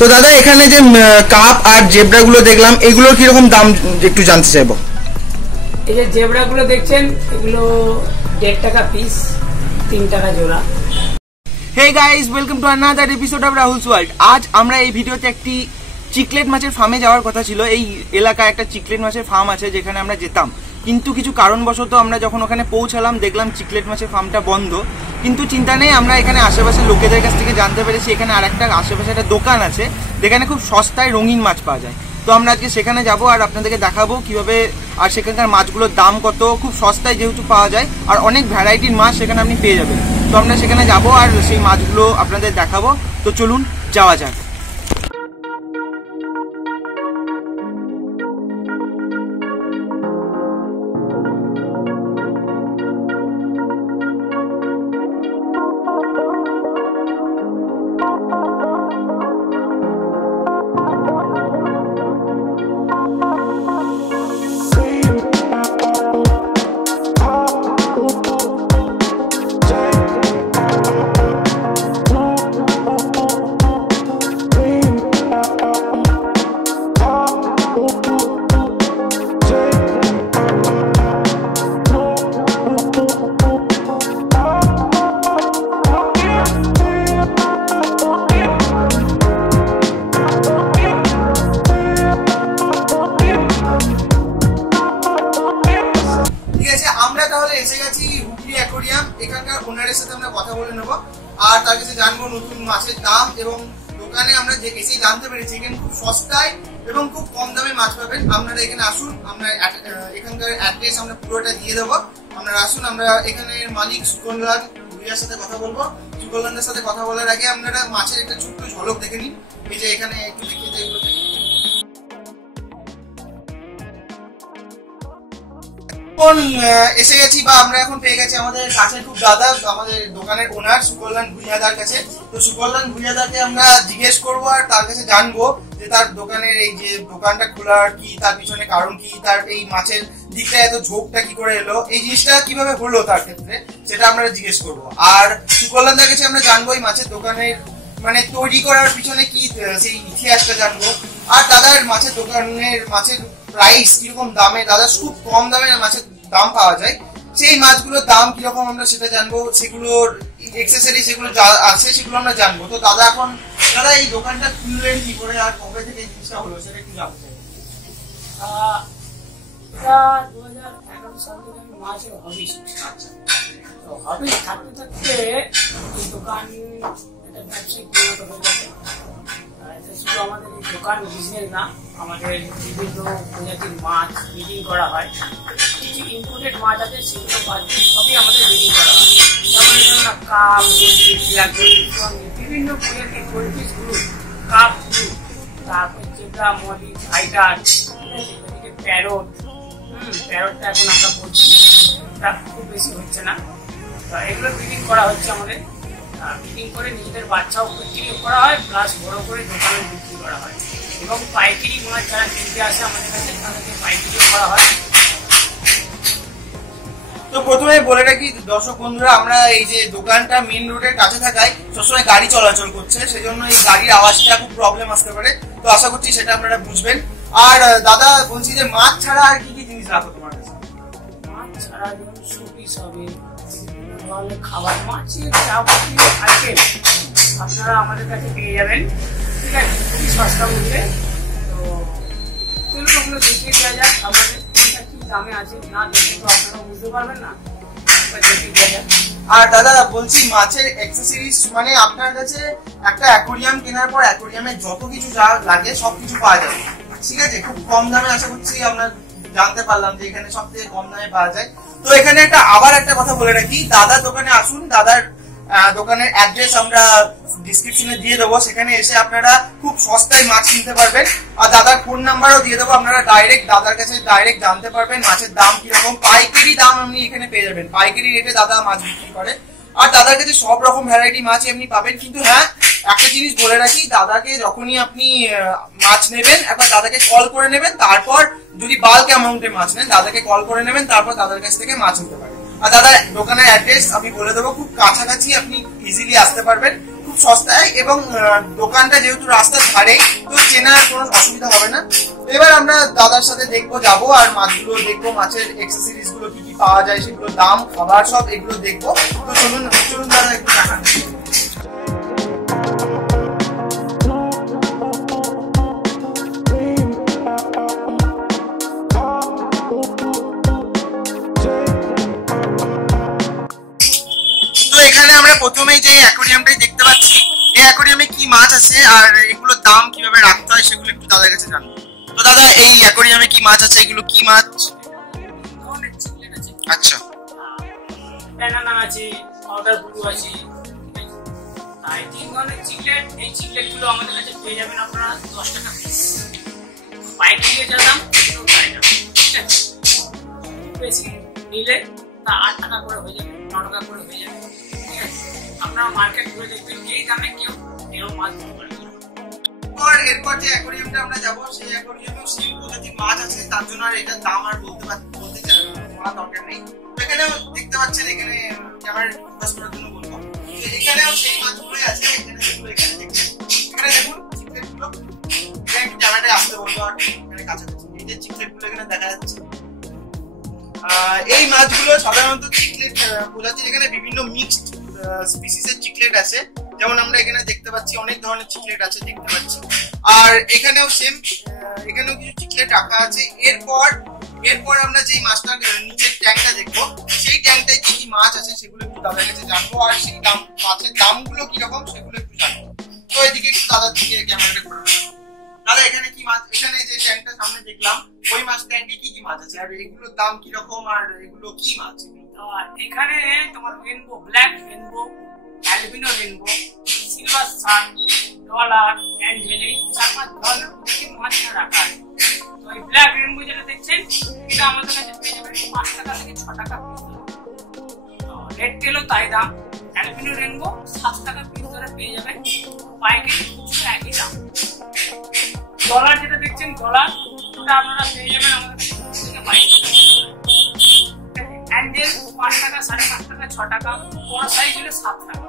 তো দাদা এখানে যে কাপ আর জেব্রা গুলো দেখলাম, এগুলোর কিরকম দাম একটু জানতে চাইবো। এই যে জেব্রা গুলো দেখছেন, এগুলো 1.5 টাকা পিস, 3 টাকা জোড়া। Hey guys, welcome to another episode of Rahul's World. আজ আমরা এই ভিডিওতে একটি চিকলেট মাছের ফার্মে যাওয়ার কথা ছিল। এই এলাকায় একটা চিকলেট মাছের ফার্ম আছে যেখানে আমরা যেতাম, কিন্তু কিছু কারণবশত আমরা যখন ওখানে পৌঁছালাম দেখলাম চিকলেট মাছের ফার্মটা বন্ধ। কিন্তু চিন্তা নেই, আমরা এখানে আশেপাশের লোকেদের কাছ থেকে জানতে পেরেছি এখানে আরেকটা আশেপাশে একটা দোকান আছে যেখানে খুব সস্তায় রঙিন মাছ পাওয়া যায়। তো আমরা আজকে সেখানে যাব আর আপনাদেরকে দেখাবো কিভাবে, আর সেখানকার মাছগুলোর দাম কত, খুব সস্তায় যেহেতু পাওয়া যায় আর অনেক ভ্যারাইটির মাছ সেখানে আপনি পেয়ে যাবেন। তো আমরা সেখানে যাব আর সেই মাছগুলো আপনাদের দেখাবো। তো চলুন যাওয়া যাক। এখানকার ওনারের সাথে আমরা কথা বলে নেবো আর তার কাছে জানবো নতুন মাছের দাম, এবং দোকানে আমরা যে এসেই জানতে পেরেছি এখানে খুব সস্তায় এবং খুব কম দামে মাছ পাবেন। আপনারা এখানে আসুন, আমরা এখানকার অ্যাড্রেস আমরা পুরোটা দিয়ে দেবো। আপনারা আসুন, আমরা এখানের মালিক সুকল্যাণ ভুইয়ার সাথে কথা বলবো। সুকল্যাণের সাথে কথা বলার আগে আপনারা মাছের একটা ছোট্ট ঝলক দেখে নিন। এই যে এখানে একটু দেখিয়ে দেয়, এগুলো এসে গেছি বা আমরা এখন পেয়ে গেছি আমাদের কাছের খুব দাদা, আমাদের দোকানের ওনার সুকল্যাণ ভুইয়াদার কাছে। তো সুকল্যাণ ভুইয়াদাকে আমরা জিজ্ঞেস করবো আর তার কাছে জানবো যে তার দোকানের এই যে দোকানটা খোলার কি, তার পিছনে কারণ কি, তার এই মাছের দিকটা এত ঝোঁকটা কি করে এলো, এই জিনিসটা কিভাবে হলো তার ক্ষেত্রে, সেটা আমরা জিজ্ঞেস করবো। আর সুকল্যাণদার কাছে আমরা জানবো এই মাছের দোকানের মানে তৈরি করার পিছনে কি সেই ইতিহাসটা জানবো। আর দাদার মাছের দোকানের মাছের প্রাইস কিরকম দামে, দাদা খুব কম দামে মাছের দাম পাওয়া যায়, সেই মাছগুলোর দাম কিরকম আমরা সেটা জানবো, সেগুলোর এক্সেসরি যেগুলো আছে সেগুলো আমরা জানবো। তো দাদা এখন দাদা এই দোকানটা খুললেন কি করে আর কবে থেকে এই জিনিসটা হলো সেটা একটু জানতে চাই। এটা 2011 সাল থেকে আমি মাছের হবি। আচ্ছা, তো হবি থাকতে থাকতে এই দোকান একটা ব্যবসায়িক পরিণত হয়ে গেছে। শুধু আমাদের এই দোকান বিজনেস না, আমাদের বিভিন্ন প্রজাতির মাছ ব্রিডিং করা হয়। কিছু ইম্পোর্টেড মাছ আছে সেগুলো বাদ দিয়ে সবই আমাদের ব্রিডিং করা হয়। যেমন ধরুন কাপ, বিভিন্ন প্রজাতির গোল্ডফিশ গ্রুপ, কাপ গ্রুপ, তারপর জেব্রা, মলি, ফাইটার, প্যারট। প্যারটটা এখন আমরা বলছি তা খুব বেশি হচ্ছে না, তো এগুলো ব্রিডিং করা হচ্ছে আমাদের। ব্রিডিং করে নিজেদের বাচ্চাও কন্টিনিউ করা হয়, প্লাস বড় করে দোকানে বিক্রি করা হয়, এবং পাইকারি মাছ যারা কিনতে আসে আমাদের কাছে তাদেরকে পাইকারিও করা হয়। তো প্রথমে বলে রাখি দর্শক বন্ধুরা, আমরা এই যে দোকানটা মেইন রোডের কাছে থাকায় সবসময় গাড়ি চলাচল করছে, সেজন্য এই গাড়ির আওয়াজটা খুব প্রবলেম আসতে পারে। তো আশা করছি সেটা আপনারা বুঝবেন। আর দাদা বলছি যে মাছ ছাড়া আর কি কি জিনিস রাখো তোমার কাছে? মাছ ছাড়া যেমন শোপিস হবে, খাবার, মাছের যাবতীয় আইটেম আপনারা আমাদের কাছে পেয়ে যাবেন। ঠিক আছে, খুবই সস্তা মূল্যে। তো চলুন ওগুলো দেখিয়ে দেওয়া যাক আমাদের কোনটা কি দামে আছে, না দেখে তো আপনারা বুঝতে পারবেন না, দেখিয়ে দেওয়া যাক। আর দাদা বলছি মাছের অ্যাক্সেসরিজ মানে আপনার কাছে একটা অ্যাকোরিয়াম কেনার পর অ্যাকোরিয়ামে যত কিছু যা লাগে সবকিছু পাওয়া যাবে, ঠিক আছে? খুব কম দামে আশা করছি আপনার জানতে পারলাম যে এখানে সব থেকে কম দামে পাওয়া যায়। তো এখানে আবার একটা কথা বলে রাখি, দাদার দোকানে আসুন, দাদার দোকানের অ্যাড্রেস আমরা ডিসক্রিপশনে দিয়ে দেবো, সেখানে এসে আপনারা খুব সস্তায় মাছ কিনতে পারবেন। আর দাদার ফোন নাম্বারও দিয়ে দেবো, আপনারা ডাইরেক্ট দাদার কাছে ডাইরেক্ট জানতে পারবেন মাছের দাম কিরকম। পাইকারি দাম আপনি এখানে পেয়ে যাবেন, পাইকারি রেটে দাদা মাছ বিক্রি করে। আর দাদার কাছে সব রকম ভ্যারাইটি মাছ এমনি পাবেন। কিন্তু হ্যাঁ, একটা জিনিস বলে রাখি, দাদাকে যখনই আপনি মাছ নেবেন একবার দাদাকে কল করে নেবেন, তারপর যদি বাল্ক অ্যামাউন্টে মাছ নেন দাদাকে কল করে নেবেন, তারপর দাদার কাছ থেকে মাছ নিতে পারেন। আর দাদার দোকানের অ্যাড্রেস আমি বলে দেবো, খুব কাছাকাছি, আপনি ইজিলি আসতে পারবেন, খুব সস্তায় এবং দোকানটা যেহেতু রাস্তার ধারে, তো চেনার কোনো অসুবিধা হবে না। এবার আমরা দাদার সাথে দেখবো, যাবো আর মাছগুলো দেখবো, মাছের এক্সেসরিজ গুলো কি কি পাওয়া যায়, সেগুলো দাম, খাবার সব এগুলো দেখবো। তো চলুন চলুন দাদা একটু দেখান। এখানে আমরা প্রথমেই যে অ্যাকোয়ারিয়ামটাই দেখতে পাচ্ছি, এই অ্যাকোয়ারিয়ামে কি মাছ আছে আর এগুলোর দাম কিভাবে রাখতে হয় সেগুলো একটু দাদার কাছে জানবো। তো দাদা, এই অ্যাকোয়ারিয়ামে কি মাছ আছে, এগুলো কি মাছ? আচ্ছা, ব্যানানা আছে, পাউডার ব্লু আছে, তাই 3 ধরনের চিকলেট। এই চিকলেট গুলো আমাদের কাছে পেয়ে যাবেন আপনারা 10 টাকা পিস। পাইকারি যা দাম তাই দাম, ঠিক আছে? বেশি নিলে তা 8 টাকা করে হয়ে যাবে, 9 টাকা করে হয়ে যাবে, ঠিক আছে? আপনারা মার্কেট করে দেখবেন এই দামে কেউ এরকম মাছ দিতে পারে। এরপর যে অ্যাকোয়ারিয়ামটা আমরা যাবো, সেই অ্যাকোয়ারিয়ামেও সেম প্রজাতির মাছ আছে, তার জন্য আর এটার দাম আর বলতে বলার দরকার নেই। এখানেও দেখতে পাচ্ছেন, এখানে ক্যামেরা ফোকাস করার জন্য বলবো, এখানেও সেই মাছগুলোই আছে। এখানে দেখুন চিকলেটগুলো, এখানে একটু ক্যামেরায় আসতে বলবো আর এখানে কাছাকাছি এই যে চিকলেটগুলো এখানে দেখা যাচ্ছে। এই মাছগুলো সাধারণত চিকলেট প্রজাতির, এখানে বিভিন্ন মিক্সড স্পিসিসের চিকলেট আছে, যেমন আমরা এখানে দেখতে পাচ্ছি অনেক ধরনের চিকলেট আছে দেখতে পাচ্ছি। আর এখানেও সেম, এখানেও কিছু চিকলেট রাখা আছে। এরপর আমরা যেই মাছটার নিচের ট্যাঙ্কটা দেখবো, সেই ট্যাঙ্কটায় কি কি মাছ আছে সেগুলো একটু দাদার কাছে জানবো, আর সেই মাছের দামগুলো কিরকম সেগুলো একটু জানবো। তো এদিকে একটু দাদার দিকে ক্যামেরাটা করে দাদা, এখানে কি মাছ, এখানে যে ট্যাঙ্কটা সামনে দেখলাম ওই মাছ ট্যাঙ্কে কি কি মাছ আছে আর এগুলোর দাম কিরকম আর এগুলো কি মাছ? এখানে তোমার rainbow, black rainbow, albino rainbow, silver Shark, dollar, Angel, এই 4-5 ধরনের মাছ রাখা আছে। তো এই ব্ল্যাক রেনবো যেটা দেখছেন, এটা আমাদের কাছে পেয়ে যাবেন 5 টাকা থেকে 6 টাকা পিস। রেড টেলও তাই দাম। অ্যালবিনো রেনবো 7 টাকা পিস ধরে পেয়ে যাবেন, পাইকারি একই দাম। ডলার যেটা দেখছেন, ডলার ওটা আপনারা পেয়ে যাবেন আমাদের কাছে 22 টাকা। অ্যাঞ্জেল 5 টাকা, 5.5 টাকা, 6 টাকা, বড় সাইজ হলে 7 টাকা।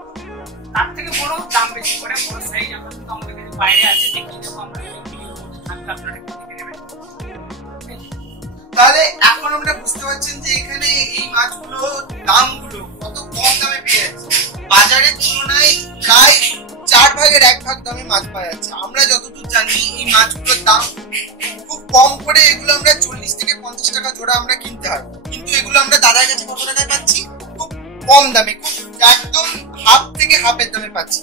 তার থেকে বড় দাম বেশি করে, বড় সাইজ আমরা তো আমাদের কাছে বাইরে আছে, দেখিয়ে দেবো আমরা, থাকবে আপনারা দেখে নেবেন। তাহলে এখন আমরা বুঝতে পারছেন যে এখানে এই মাছগুলো দামগুলো কত কম দামে পেয়ে যাচ্ছে। বাজারের তুলনায় প্রায় 4 ভাগের 1 ভাগ দামে মাছ পাওয়া যাচ্ছে। আমরা যতদূর জানি এই মাছগুলোর দাম খুব কম করে, এগুলো আমরা 40 থেকে 50 টাকা জোড়া আমরা কিনতে হয়, কিন্তু এগুলো আমরা দাদার কাছে কত টাকায় পাচ্ছি? খুব কম দামে, খুব একদম হাফ থেকে হাফের দামে পাচ্ছি।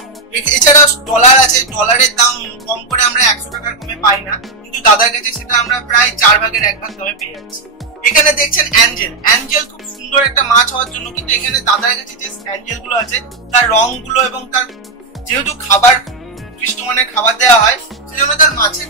এছাড়া ডলার আছে, ডলারের দাম কম করে আমরা 100 টাকার কমে পাই না, কিন্তু দাদার কাছে সেটা আমরা প্রায় 4 ভাগের 1 ভাগ দামে পেয়ে যাচ্ছি। এখানে দেখছেন অ্যাঞ্জেল খুব সুন্দর একটা মাছ হওয়ার জন্য, কিন্তু এখানে দাদার কাছে যে অ্যাঞ্জেল গুলো আছে তার রং গুলো এবং তার যেহেতু খাবার উৎকৃষ্টমানের খাবার দেওয়া হয়, সেজন্য তার মাছের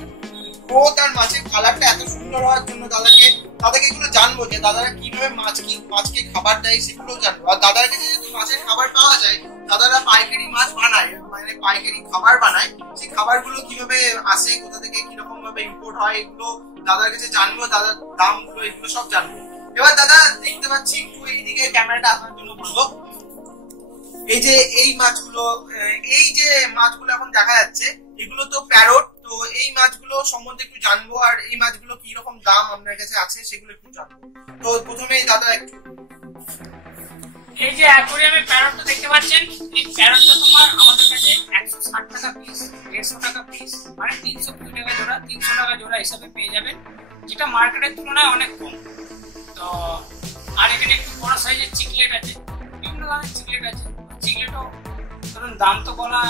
গ্রোথ আর মাছের কালারটা এত সুন্দর হওয়ার জন্য দাদাকে এগুলো জানবো যে দাদারা কিভাবে মাছকে খাবার দেয় সেগুলো জানবো। আর দাদার কাছে যেহেতু মাছের খাবার পাওয়া যায়, দাদারা পাইকারি মাছ বানায়, মানে পাইকারি খাবার বানায়, সেই খাবারগুলো কিভাবে আসে, কোথা থেকে কিরকম ভাবে ইম্পোর্ট হয়, এগুলো দাদার কাছে জানবো, দাদার দামগুলো এগুলো সব জানবো। এবার দাদা দেখতে পাচ্ছি, একটু এইদিকে ক্যামেরাটা আসার জন্য বলবো, এই যে এই মাছগুলো এখন দেখা যাচ্ছে, এগুলো তো প্যারট। তো এই মাছগুলো সম্বন্ধে একটু জানবো, আর এই মাছগুলো কি রকম দাম আপনার কাছে আছে সেগুলো একটু জানবো। তো প্রথমেই দাদা একটু, এই যে অ্যাকোয়ারিয়ামে প্যারটটা দেখতে পাচ্ছেন, এই প্যারটটা তোমার আমাদের কাছে 160 টাকা পিস, 150 টাকা পিস, মানে 320 টাকা জোড়া, 300 টাকা জোড়া হিসাবে পেয়ে যাবেন, যেটা মার্কেটের তুলনায় অনেক কম। তো আর এখানে একটু বড় সাইজের চিকলেট আছে, বিভিন্ন ধরনের চিকলেট আছে। চিকলেটও ধরুন দাম তো বলা,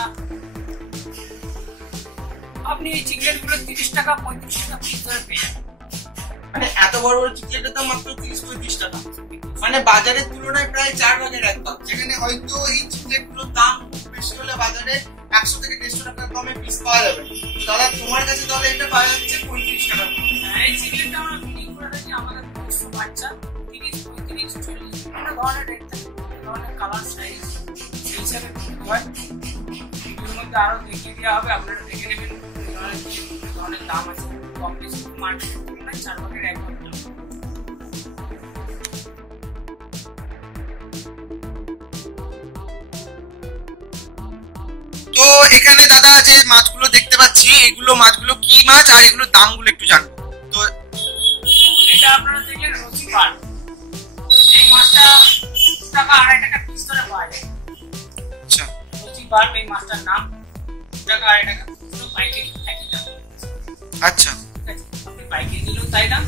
আপনি এই চিকলেট গুলো 30 টাকা 35 টাকা পিস ধরে পেয়ে যাবেন। মানে এত বড় বড় চিকলেটের দাম মাত্র 30-35 টাকা, মানে বাজারের তুলনায় প্রায় 4 ভাগের 1 ভাগ। যেখানে হয়তো এই চিকলেট গুলোর দাম বেশি হলে বাজারে 100 থেকে 150 টাকা কমে পিস পাওয়া যাবে। দাদা তোমার কাছে তাহলে এটা পাওয়া যাচ্ছে 35 টাকা। এই চিকলেটটা আমরা বিক্রি করে থাকি আমাদের 200 বাচ্চা 30, 35, 40 বিভিন্ন ধরনের রেট থাকে, বিভিন্ন ধরনের কালার সাইজ, সেই হিসাবে বিক্রি হয়। ভিডিওর মধ্যে আরো দেখিয়ে দেওয়া হবে, আপনারা দেখে নেবেন বিভিন্ন ধরনের দাম আছে। কম বেশি মার্কেটের তুলনায় 4 ভাগের 1 ভাগ দাম। তো এখানে দাদা যে মাছগুলো দেখতে পাচ্ছি, এগুলো মাছগুলো কি মাছ আর এগুলোর দামগুলো একটু জানবো। তো এটা আপনারা দেখলেন রসি পার, এই মাছটা 2 টাকা 2.5 টাকা পিস ধরে পাওয়া যায়। আচ্ছা, রসি পার এই মাছটার নাম, 2 টাকা 2.5 টাকা পুরো পাইকারি একই দাম। আচ্ছা, ঠিক আছে, আপনি পাইকারি নিলেও তাই দাম।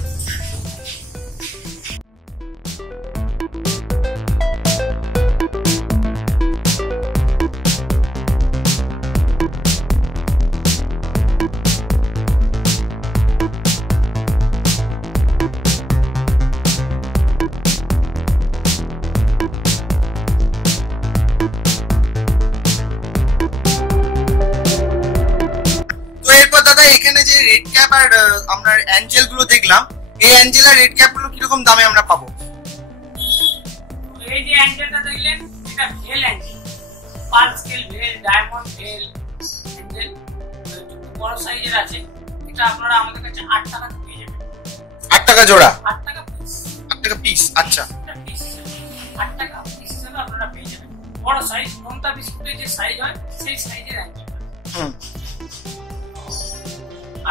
তো এরপর দাদা এখানে যে রেড ক্যাপ আর আমরা অ্যাঞ্জেল গুলো দেখলাম, এই অ্যাঞ্জেল আর রেড ক্যাপ গুলো কিরকম দামে আমরা পাবো? এই যে অ্যাঞ্জেলটা দেখলেন, এটা ভেল অ্যাঞ্জেল, পার স্কেল ভেল, ডায়মন্ড ভেল অ্যাঞ্জেল, বড় সাইজের আছে। এটা আপনারা আমাদের কাছে 8 টাকাতে পেয়ে যাবেন। 8 টাকা জোড়া? 8 টাকা পিস। 8 টাকা পিস, আচ্ছা। এটা পিস 8 টাকা পিস হিসেবে আপনারা পেয়ে যাবেন। বড় সাইজ, নোনতা বিস্কুটের যে সাইজ হয় সেই সাইজের অ্যাঞ্জেল। হুম।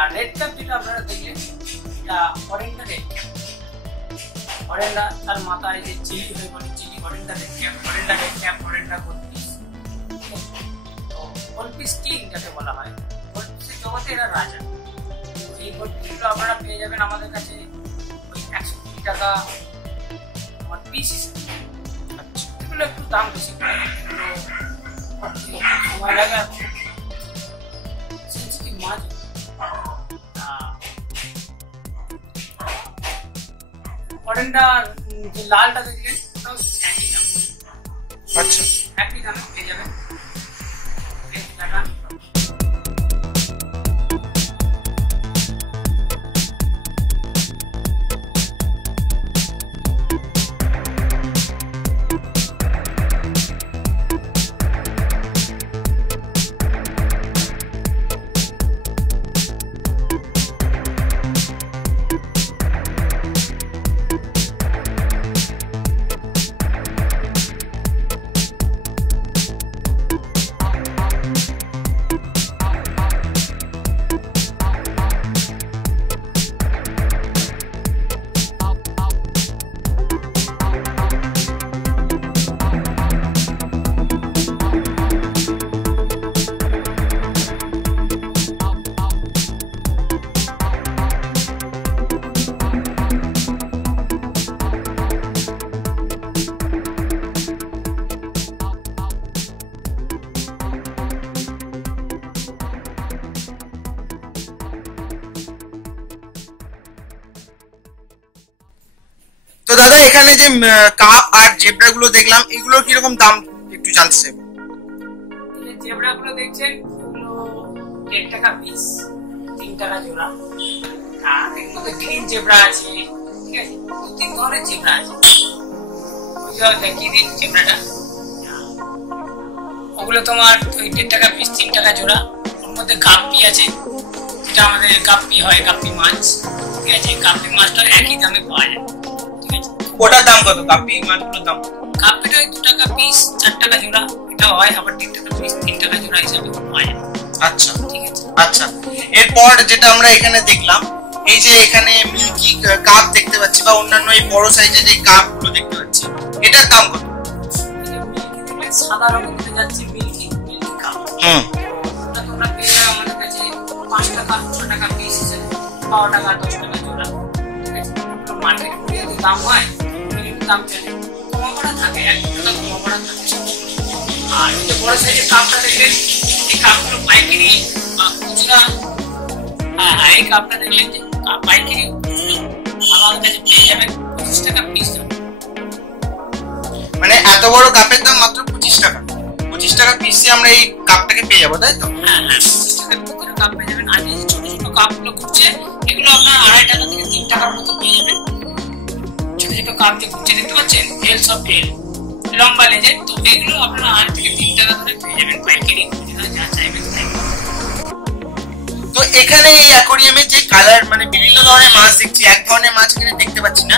আর রেড ক্যাপ যেটা আপনারা দেখলেন, এটা অরেঞ্জা রেড ক্যাপ। অরেঞ্জা তার মাথায় যে চিলি হয়ে বলে চিলি, অরেঞ্জা রেড ক্যাপ, অরেঞ্জা রেড ক্যাপ, অরেঞ্জা গোল পিস। তো গোল পিস কিং যাকে বলা হয়, গোল পিসের জগতে এরা রাজা। তো এই গোল পিসগুলো আপনারা পেয়ে যাবেন আমাদের কাছে ওই 120 টাকা আমার পিস হিসেবে। এগুলো একটু দাম বেশি পড়ে, সময় লাগে আর সেন্সিটিভ মাছ। অরেঞ্জার যে লালটা দেখলেন, ওটাও একই দাম। আচ্ছা, একই দামে পেয়ে যাবেন। তো দাদা এখানে যে কাপ আর জেব্রা গুলো দেখলাম, এগুলো কিরকম দাম একটু জানতে চাইবো। জেব্রা গুলো দেখছেন, এগুলো 1.5 টাকা পিস, 3 টাকা জোড়া। আর এর মধ্যে গ্রিন জেব্রা আছে, ঠিক আছে, 2-3 ধরনের জেব্রা আছে। ওইগুলো দেখিয়ে দিন জেব্রাটা। ওগুলো তোমার ওই 1.5 টাকা পিস, 3 টাকা জোড়া। ওর মধ্যে গাপ্পি আছে, যেটা আমাদের গাপ্পি হয়, গাপ্পি মাছ। ঠিক আছে, গাপ্পি মাছটা একই দামে পাওয়া যায়। ওটার দাম কত? কাপি মাছগুলোর দাম? কাপিটা 2 টাকা পিস, 4 টাকা জোড়া। এটা হয় আবার 3 টাকা পিস, 3 টাকা জোড়া হিসাবে পাওয়া যায়। আচ্ছা, ঠিক আছে। আচ্ছা, এরপর যেটা আমরা এখানে দেখলাম, এই যে এখানে মিল্কি কাপ দেখতে পাচ্ছি বা অন্যান্য এই বড় সাইজের যে কাপ গুলো দেখতে পাচ্ছি, এটার দাম কত? সাদা রঙের মধ্যে যাচ্ছে মিল্কি কাপ। ওটা তোমরা পেয়ে যাবে আমাদের কাছে 5 টাকা, 6 টাকা পিস হিসেবে, 12 টাকা, 10 টাকা জোড়া। ঠিক আছে, মার্কেট মূল্যে যে দাম হয়, দাম চলে কমা করা থাকে, 1 টাকা কমা করা থাকে। আর এই যে বড় সাইজের কাপটা দেখলেন, এই কাপগুলো পাইকারি খুচরা। হ্যাঁ, এই কাপটা দেখলেন যে পাইকারি আমাদের কাছে পেয়ে যাবেন 25 টাকা পিস। মানে এত বড় কাপের দাম মাত্র 25 টাকা? 25 টাকা পিসে আমরা এই কাপটাকে পেয়ে যাবো, তাই তো? হ্যাঁ, 25 টাকার ভিতরে কাপ পেয়ে যাবেন। আর এই ছোট ছোট কাপগুলো ঘুরছে, এগুলো আপনার 2.5 টাকা থেকে 3 টাকার মতো পেয়ে যাবেন। ছোট ছোট কাপ যে ঘুরছে দেখতে পাচ্ছেন, এল সব এল, লম্বা লেজের। তো এগুলো আপনারা 2.5 থেকে 3 টাকা ধরে পেয়ে যাবেন পাইকারি, যা চাইবেন তাই। তো এখানে এই অ্যাকোরিয়ামে যে কালার, মানে বিভিন্ন ধরনের মাছ দেখছি, এক ধরনের মাছ এখানে দেখতে পাচ্ছি না,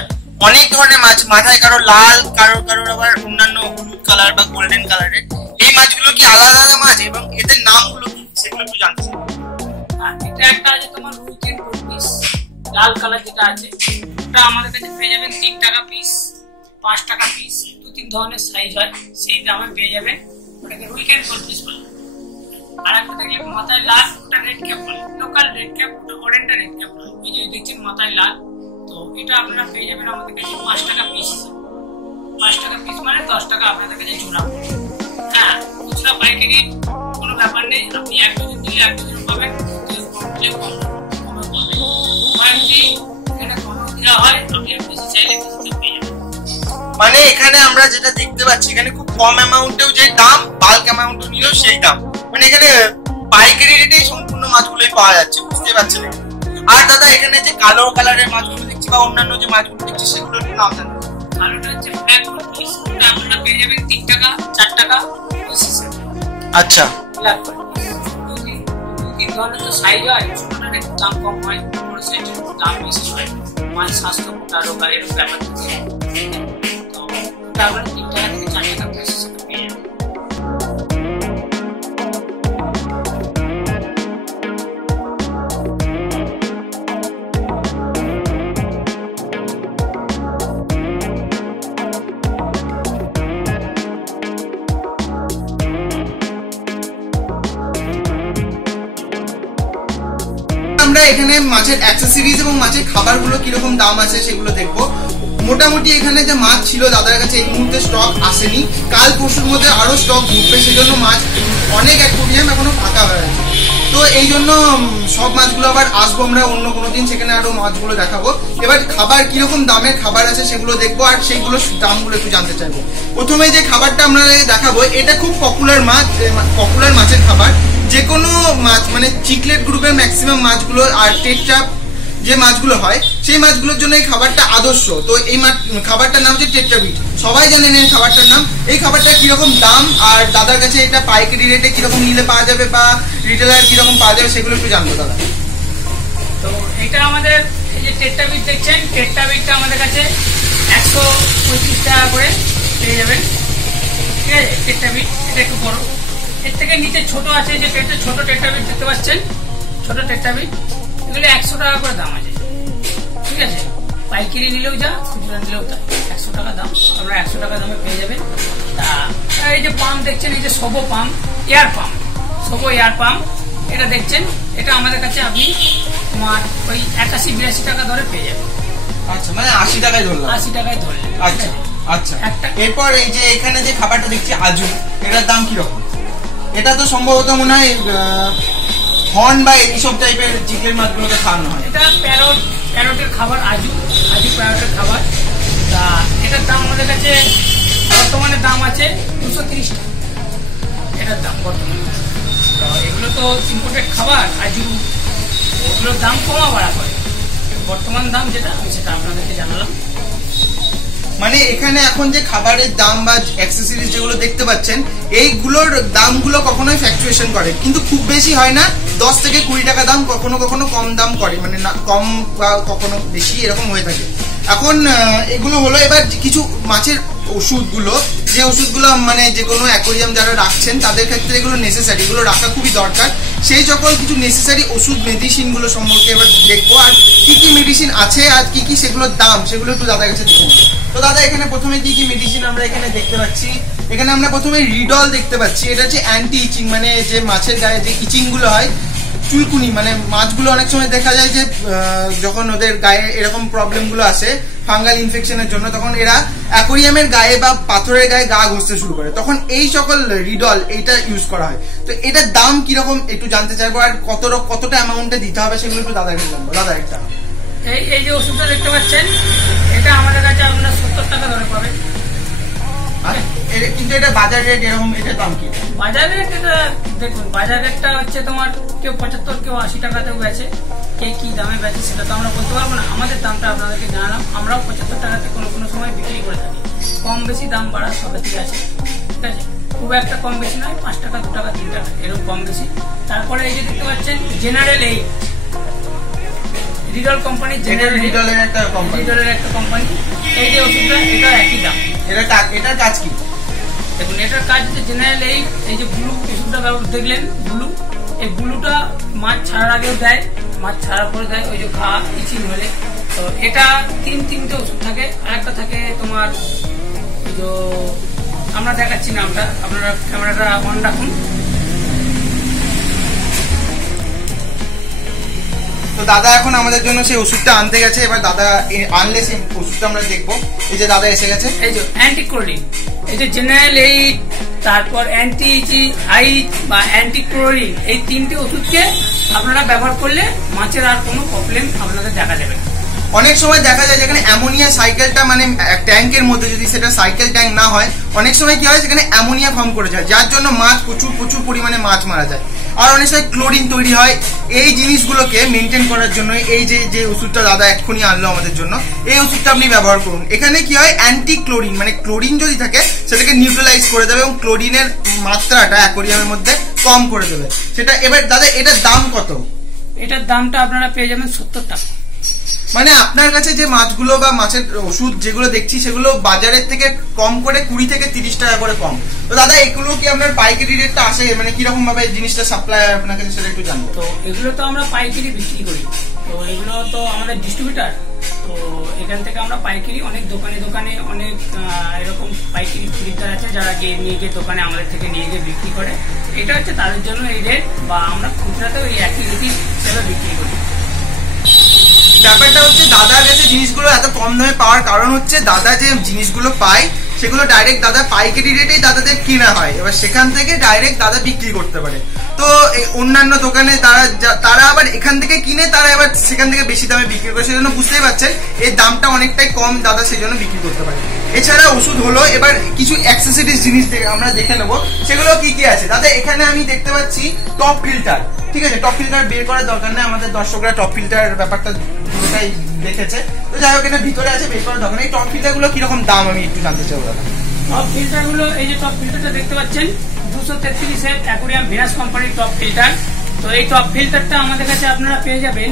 অনেক ধরনের মাছ। মাথায় কারো লাল, কারো আবার অন্যান্য হলুদ কালার বা গোল্ডেন কালারের। এই মাছগুলো কি আলাদা আলাদা মাছ এবং এদের নামগুলো কি সেগুলো একটু জানতে চাই। এটা একটা আছে তোমার রুইকেন পিস, লাল কালার যেটা আছে ওটা আমাদের কাছে পেয়ে যাবেন 3 টাকা পিস, 5 টাকা পিস, 2-3 ধরনের সাইজ হয়, সেই দামে পেয়ে যাবেন। ওটাকে রুইকেন পিস বলে। আর একটা দেখলে মাথায় লাল, ওটা রেড ক্যাপ বলে, লোকাল রেড ক্যাপ, ওটা অরেন্ডা রেড ক্যাপ বলে। এই যে দেখছেন মাথায় লাল, তো এটা আপনারা পেয়ে যাবেন আমাদের কাছে 5 টাকা পিস। 5 টাকা পিস মানে 10 টাকা আপনাদের কাছে জোড়া। হ্যাঁ, খুচরা পাইকারি কোনো ব্যাপার নেই, আপনি 1 ডজন নিলে 1 ডজন পাবেন, মানে এখানে আমরা যেটা দেখতে পাচ্ছি এখানে খুব কম অ্যামাউন্টেও যে দাম, বাল্ক অ্যামাউন্টও নিলেও সেই দাম, মানে এখানে পাইকারি রেটেই সম্পূর্ণ মাছগুলোই পাওয়া যাচ্ছে, বুঝতে পারছেন। আর দাদা এখানে যে কালো কালারের মাছগুলো দেখছি বা অন্যান্য যে মাছগুলো দেখছি সেগুলো একটু নাম জানেন? কালোটা হচ্ছে ফ্ল্যাগ পিস, ওটা আপনারা পেয়ে যাবেন 3 টাকা 4 টাকা পিস। আচ্ছা, ফ্ল্যাগ ধরনের তো সাইজ হয়, ছোটটার একটু দাম কম হয়, বড় সাইজের দাম বেশি হয়, মাছ স্বাস্থ্য মোটা রোগ আর এরকম ব্যাপার থাকে। তো ওটা আপনারা 3 টাকা থেকে 4 টাকা পিস পেয়ে যাবেন। আমরা এখানে মাছের অ্যাক্সেসরিজ এবং মাছের খাবারগুলো কিরকম দাম আছে সেগুলো দেখবো। মোটামুটি এখানে যে মাছ ছিল দাদার কাছে এই মুহূর্তে স্টক আসেনি, কাল পরশুর মধ্যে আরো স্টক ঢুকবে, সেই জন্য মাছ অনেক অ্যাকোয়ারিয়াম এখনো ফাঁকা হয়ে আছে। তো এই জন্য সব মাছগুলো আবার আসবো আমরা অন্য কোনো দিন, সেখানে আরো মাছগুলো দেখাবো। এবার খাবার কিরকম দামের খাবার আছে সেগুলো দেখবো আর সেইগুলো দামগুলো একটু জানতে চাইবো। প্রথমে যে খাবারটা আমরা দেখাবো এটা খুব পপুলার মাছ, পপুলার মাছের খাবার। যে কোনো মাছ মানে চিকলেট গ্রুপের ম্যাক্সিমাম মাছগুলো আর টেট্রা যে মাছগুলো হয় সেই মাছগুলোর জন্য এই খাবারটা আদর্শ। তো এই খাবারটার নাম হচ্ছে টেট্রাবিট, সবাই জানেন এই খাবারটার নাম। এই খাবারটা কিরকম দাম আর দাদার কাছে এটা পাইকারি রেটে কিরকম নিলে পাওয়া যাবে বা রিটেলার কিরকম পাওয়া যাবে সেগুলো একটু জানবো দাদা। তো এটা আমাদের এই যে টেট্রাবিট দেখছেন, টেট্রাবিটটা আমাদের কাছে 125 টাকা করে পেয়ে যাবেন, ঠিক আছে। টেট্রাবিট এটা একটু বড়, এর থেকে নিচে ছোট আছে, যে ছোট টেট্রাবিট দেখতে পাচ্ছেন, ছোট টেট্রাবিট, এগুলো 100 টাকা করে দাম আছে, ঠিক আছে। পাইকারি নিলেও যা, খুচরা নিলেও তা 100 টাকা দাম, আপনারা 100 টাকা দামে পেয়ে যাবেন। তা এই যে পাম্প দেখছেন, এই যে সবো পাম্প, এয়ার পাম্প, সবো এয়ার পাম্প এটা দেখছেন, এটা আমাদের কাছে আপনি তোমার ওই 81-82 টাকা ধরে পেয়ে যাবেন। আচ্ছা, মানে 80 টাকায় ধরলাম, 80 টাকায় ধরলেন। আচ্ছা আচ্ছা। এরপর এই যে এখানে যে খাবারটা দেখছি আজু, এটার দাম কিরকম? এটা তো সম্ভবত মনে হয় হর্ন বা এইসব টাইপের চিকেন মাছগুলোকে খাওয়ানো হয়। এটা প্যারটের খাবার, আজু প্যারটের খাবার। তা এটার দাম আমাদের কাছে বর্তমানে দাম আছে 230 টাকা, এটার দাম বর্তমানে। তো এগুলো তো ইম্পোর্টেড খাবার, আজু, এগুলোর দাম কমা বাড়া করে, বর্তমান দাম যেটা আমি সেটা আপনাদেরকে জানালাম। মানে এখানে এখন যে খাবারের দাম বা অ্যাক্সেসরিজ যেগুলো দেখতে পাচ্ছেন এইগুলোর দামগুলো কখনোই ফ্ল্যাকচুয়েশন করে, কিন্তু খুব বেশি হয় না, 10 থেকে 20 টাকা দাম, কখনো কখনো কম দাম করে, মানে কম বা কখনো বেশি এরকম হয়ে থাকে। এখন এগুলো হলো এবার কিছু মাছের ওষুধগুলো, যে ওষুধগুলো মানে যে কোনো অ্যাকোয়ারিয়াম যারা রাখছেন তাদের ক্ষেত্রে এগুলো নেসেসারি, এগুলো রাখা খুবই দরকার। সেই সকল কিছু নেসেসারি ওষুধ মেডিসিনগুলো সম্পর্কে এবার দেখবো, আর কি কি মেডিসিন আছে আর কি কি সেগুলোর দাম সেগুলো একটু দাদার কাছে দেখে নেবো। তো দাদা এখানে প্রথমে কি কি মেডিসিন আমরা এখানে দেখতে পাচ্ছি? এখানে আমরা প্রথমে রিডল দেখতে পাচ্ছি, এটা হচ্ছে অ্যান্টি ইচিং, মানে যে মাছের গায়ে যে ইচিং গুলো হয়, চুলকুনি, মানে মাছগুলো অনেক সময় দেখা যায় যে যখন ওদের গায়ে এরকম প্রবলেম গুলো আসে ফাঙ্গাল ইনফেকশনের জন্য, তখন এরা অ্যাকোয়ারিয়ামের গায়ে বা পাথরের গায়ে গা ঘষতে শুরু করে, তখন এই সকল রিডল এইটা ইউজ করা হয়। তো এটার দাম কিরকম একটু জানতে চাইবো, আর কতটা অ্যামাউন্টে দিতে হবে সেগুলো একটু দাদার কাছে জানবো। দাদা একটা এই যে ওষুধটা দেখতে পাচ্ছেন, এটা আমাদের কাছে আপনারা 70 টাকা ধরে পাবেন, কিন্তু এটা বাজার রেট এরকম, এটার দাম কি? বাজার রেট এটা দেখুন, বাজার রেটটা হচ্ছে তোমার কেউ 75 কেউ 80 টাকাতেও বেচে, কে কি দামে বেচে সেটা তো আমরা বলতে পারবো না। আমাদের দামটা আপনাদেরকে জানালাম, আমরাও 75 টাকাতে কোনো কোনো সময় বিক্রি করে থাকি, কম বেশি দাম বাড়া সবেতেই আছে, ঠিক আছে। খুব একটা কম বেশি নয়, 5 টাকা 2 টাকা 3 টাকা এরকম কম বেশি। তারপরে এই যে দেখতে পাচ্ছেন জেনারেল, এই রিডল কোম্পানি, রিডলের একটা কোম্পানি, এই যে ওষুধটা, এটা একই দাম। এটার কাজ কি? দেখুন এটার কাজ হচ্ছে জেনারেল এই যে ব্লু ওষুধটা দেখলেন ব্লু, এই ব্লুটা মাছ ছাড়ার আগেও দেয়, মাছ ছাড়ার পরে দেয় ওই যে ঘা ইচিং হলে। তো এটা তিনটে ওষুধ থাকে। আরেকটা থাকে তোমার যে আমরা দেখাচ্ছি নামটা, আপনারা ক্যামেরাটা অন রাখুন। তো দাদা এখন আমাদের জন্য সেই ওষুধটা আনতে গেছে। এবার দাদা আনলে সেই ওষুধটা আমরা দেখবো। এই যে দাদা এসে গেছে। এই যে অ্যান্টিক্লোরিন, এই যে জেনারেল এইট, তারপর অ্যান্টি ইচি আইচ বা অ্যান্টিক্লোরিন, এই তিনটে ওষুধকে আপনারা ব্যবহার করলে মাছের আর কোনো প্রবলেম আপনাদের দেখা যাবে না। অনেক সময় দেখা যায় যেখানে অ্যামোনিয়া সাইকেলটা মানে ট্যাঙ্কের মধ্যে যদি সেটা সাইকেল ট্যাঙ্ক না হয়, অনেক সময় কি হয় সেখানে অ্যামোনিয়া ফর্ম করে যায়, যার জন্য মাছ প্রচুর পরিমাণে মাছ মারা যায়। আর অনেক সময় ক্লোরিন তৈরি হয়। এই জিনিসগুলোকে মেনটেন করার জন্য এই যে ওষুধটা দাদা এক্ষুনি আনলো আমাদের জন্য, এই ওষুধটা আপনি ব্যবহার করুন। এখানে কি হয়, অ্যান্টি ক্লোরিন মানে ক্লোরিন যদি থাকে সেটাকে নিউট্রালাইজ করে দেবে এবং ক্লোরিনের মাত্রাটা অ্যাকোয়ারিয়ামের মধ্যে কম করে দেবে সেটা। এবার দাদা এটার দাম কত? এটার দামটা আপনারা পেয়ে যাবেন 70 টাকা। মানে আপনার কাছে যে মাছগুলো বা মাছের ওষুধ যেগুলো দেখছি সেগুলো বাজারের থেকে কম করে 20 থেকে 30 টাকা করে কম। তো দাদা এগুলো কি আপনার পাইকারি রেটটা আসে, মানে কিরকম ভাবে জিনিসটা সাপ্লাই হয় আপনার কাছে সেটা একটু জানবো। তো এগুলো তো আমরা পাইকারি বিক্রি করি, তো এগুলো তো আমাদের ডিস্ট্রিবিউটার, তো এখান থেকে আমরা পাইকারি অনেক দোকানে অনেক এরকম পাইকারি খরিদ্দার আছে যারা গিয়ে নিয়ে গিয়ে দোকানে আমাদের থেকে নিয়ে গিয়ে বিক্রি করে। এটা হচ্ছে তাদের জন্য এই রেট, বা আমরা খুচরাতেও এই একই রেটই হিসেবে বিক্রি করি। ব্যাপারটা হচ্ছে দাদার কাছে জিনিসগুলো এত কম দামে পাওয়ার কারণ হচ্ছে দাদা যে জিনিসগুলো পায় সেগুলো ডাইরেক্ট দাদা পাইকারি রেটেই দাদাদের কেনা হয়, এবার সেখান থেকে ডাইরেক্ট দাদা বিক্রি করতে পারে। তো অন্যান্য দোকানে তারা আবার এখান থেকে কিনে তারা এবার সেখান থেকে বেশি দামে বিক্রি করে, সেজন্য বুঝতেই পারছেন এর দামটা অনেকটাই কম দাদা সেই জন্য বিক্রি করতে পারে। এছাড়া ওষুধ হলো, এবার কিছু অ্যাক্সেসরিজ জিনিস আমরা দেখে নেবো সেগুলো কি কি আছে। দাদা এখানে আমি দেখতে পাচ্ছি টপ ফিল্টার, ঠিক আছে, টপ ফিল্টার বের করার দরকার নেই, আমাদের দর্শকরা টপ ফিল্টার ব্যাপারটা পুরোটাই দেখেছে। তো যাই হোক এটা ভিতরে আছে, বের করার দরকার নেই। এই টপ ফিল্টার গুলো কিরকম দাম আমি একটু জানতে চাইবো দাদা। টপ ফিল্টার গুলো, এই যে টপ ফিল্টারটা দেখতে পাচ্ছেন 233 এর অ্যাকোয়ারিয়াম ভিনাস কোম্পানির টপ ফিল্টার। তো এই টপ ফিল্টারটা আমাদের কাছে আপনারা পেয়ে যাবেন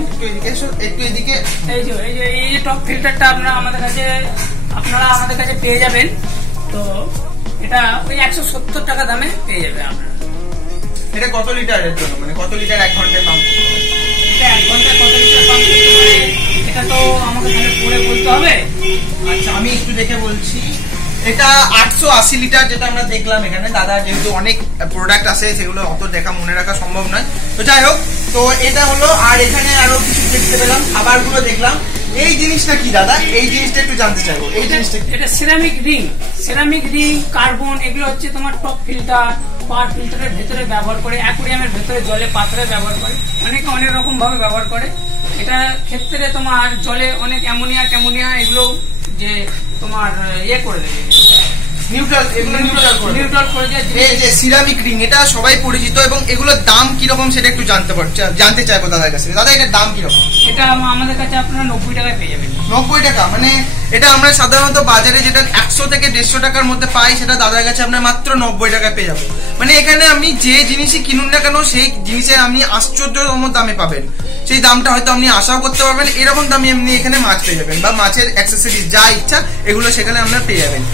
একটু এদিকে, এই যে টপ ফিল্টারটা আপনারা আমাদের কাছে পেয়ে যাবেন। তো এটা ওই 170 টাকা দামে পেয়ে যাবে আপনারা। এটা কত লিটারের জন্য, মানে কত লিটার 1 ঘন্টায় পাম্প করতে পারে? এটা 1 ঘন্টায় কত লিটার পাম্প করতে পারে এটা তো আমাকে তাহলে পরে বলতে হবে। আচ্ছা আমি একটু দেখে বলছি। এটা 880 লিটার যেটা আমরা দেখলাম এখানে। দাদা যেহেতু অনেক প্রোডাক্ট আছে সেগুলো অত দেখা মনে রাখা সম্ভব নয়, তো যাই হোক। তো এটা হলো, আর এখানে আরো কিছু দেখতে পেলাম, খাবারগুলো দেখলাম। এই জিনিসটা কি দাদা, এই জিনিসটা একটু জানতে চাইবো। এই জিনিসটা এটা সিরামিক রিং কার্বন, এগুলো হচ্ছে তোমার টপ ফিল্টার পাওয়ার ফিল্টারের ভেতরে ব্যবহার করে, অ্যাকোয়ারিয়ামের ভেতরে জলে পাত্রে ব্যবহার করে, অনেকে অনেক রকম ভাবে ব্যবহার করে। এটা ক্ষেত্রে তোমার জলে অনেক অ্যামোনিয়া এগুলো যে তোমার করে দেবে, নিউট্রাল করে দেয়। এই যে সিরামিক রিং এটা সবাই পরিচিত, এবং এগুলোর দাম কিরকম সেটা একটু জানতে চাইবো দাদার কাছে। দাদা এটার দাম কিরকম? এটা আমাদের কাছে আপনারা 90 টাকায় পেয়ে যাবেন। 90 টাকা, মানে এটা আমরা সাধারণত বাজারে যেটা 100 থেকে 150 টাকার মধ্যে পাই সেটা দাদার কাছে আমরা মাত্র 90 টাকায় পেয়ে যাবো। মানে এখানে আপনি যে জিনিসই কিনুন না কেন সেই জিনিসে আপনি আশ্চর্যতম দামে পাবেন, সেই দামটা হয়তো আপনি আশাও করতে পারবেন। এরকম দামে এমনি এখানে মাছ পেয়ে যাবেন, বা মাছের অ্যাক্সেসরিজ যা ইচ্ছা এগুলো সেখানে আপনারা পেয়ে যাবেন।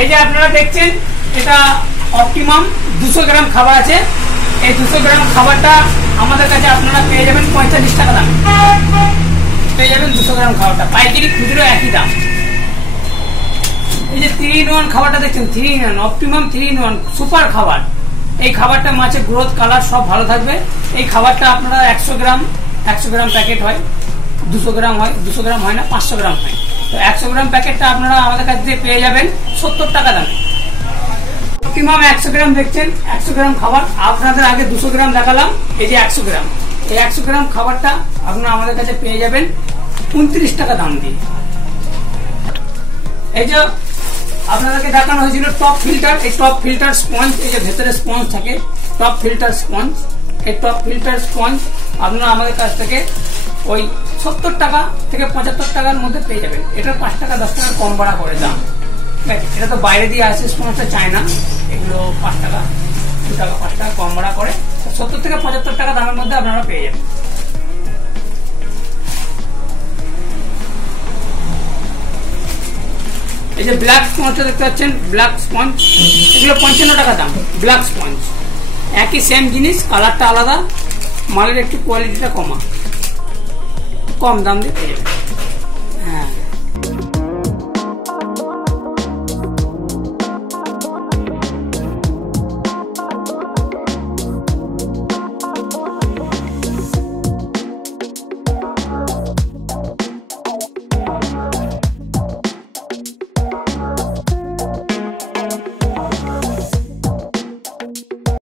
এই যে আপনারা দেখছেন এটা অপটিমাম 200 গ্রাম খাবার আছে। এই 200 গ্রাম খাবারটা আমাদের কাছে আপনারা পেয়ে যাবেন 45 টাকা দাম, পেয়ে যাবেন 200 গ্রাম খাবারটা, পাইকারি খুচরো একই দাম। এই যে 3-in-1 খাবারটা দেখছেন, 3-in-1 অপটিমাম 3-in-1 সুপার খাবার। এই খাবারটা মাছের গ্রোথ কালার সব ভালো থাকবে। এই খাবারটা আপনারা 100 গ্রাম প্যাকেট হয়, 200 গ্রাম হয়, 200 গ্রাম হয় না, 500 গ্রাম হয়। তো 100 গ্রাম প্যাকেটটা আপনারা আমাদের কাছ থেকে পেয়ে যাবেন 70 টাকা দামে। অপটিমাম 100 গ্রাম দেখছেন, 100 গ্রাম খাবার আপনাদের আগে 200 গ্রাম দেখালাম, এই যে 100 গ্রাম, এই 100 গ্রাম খাবারটা আপনারা আমাদের কাছে পেয়ে যাবেন 29 টাকা দাম দিয়ে। এই যে আপনাদেরকে দেখানো হয়েছিল টপ ফিল্টার, এই টপ ফিল্টার স্পঞ্জ, এই যে ভেতরে স্পঞ্জ থাকে টপ ফিল্টার স্পঞ্জ, এই টপ ফিল্টার স্পঞ্জ আপনারা আমাদের কাছ থেকে ওই 70 টাকা থেকে 75 টাকার মধ্যে পেয়ে যাবেন। এটা 5 টাকা 10 টাকা কম বাড়া করে দাম, ঠিক আছে। এটা তো বাইরে দিয়ে আসে, স্পঞ্জটা চায় না, এগুলো 5 টাকা 2 টাকা 5 টাকা কম বাড়া করে 70 থেকে 75 টাকা দামের মধ্যে আপনারা পেয়ে যাবেন। এই যে ব্ল্যাক স্পঞ্জটা দেখতে পাচ্ছেন, ব্ল্যাক স্পঞ্জ, এগুলো 55 টাকা দাম। ব্ল্যাক স্পঞ্জ একই সেম জিনিস, কালারটা আলাদা, মালের একটু কোয়ালিটিটা কম দাম দিয়ে পেয়ে যাবেন।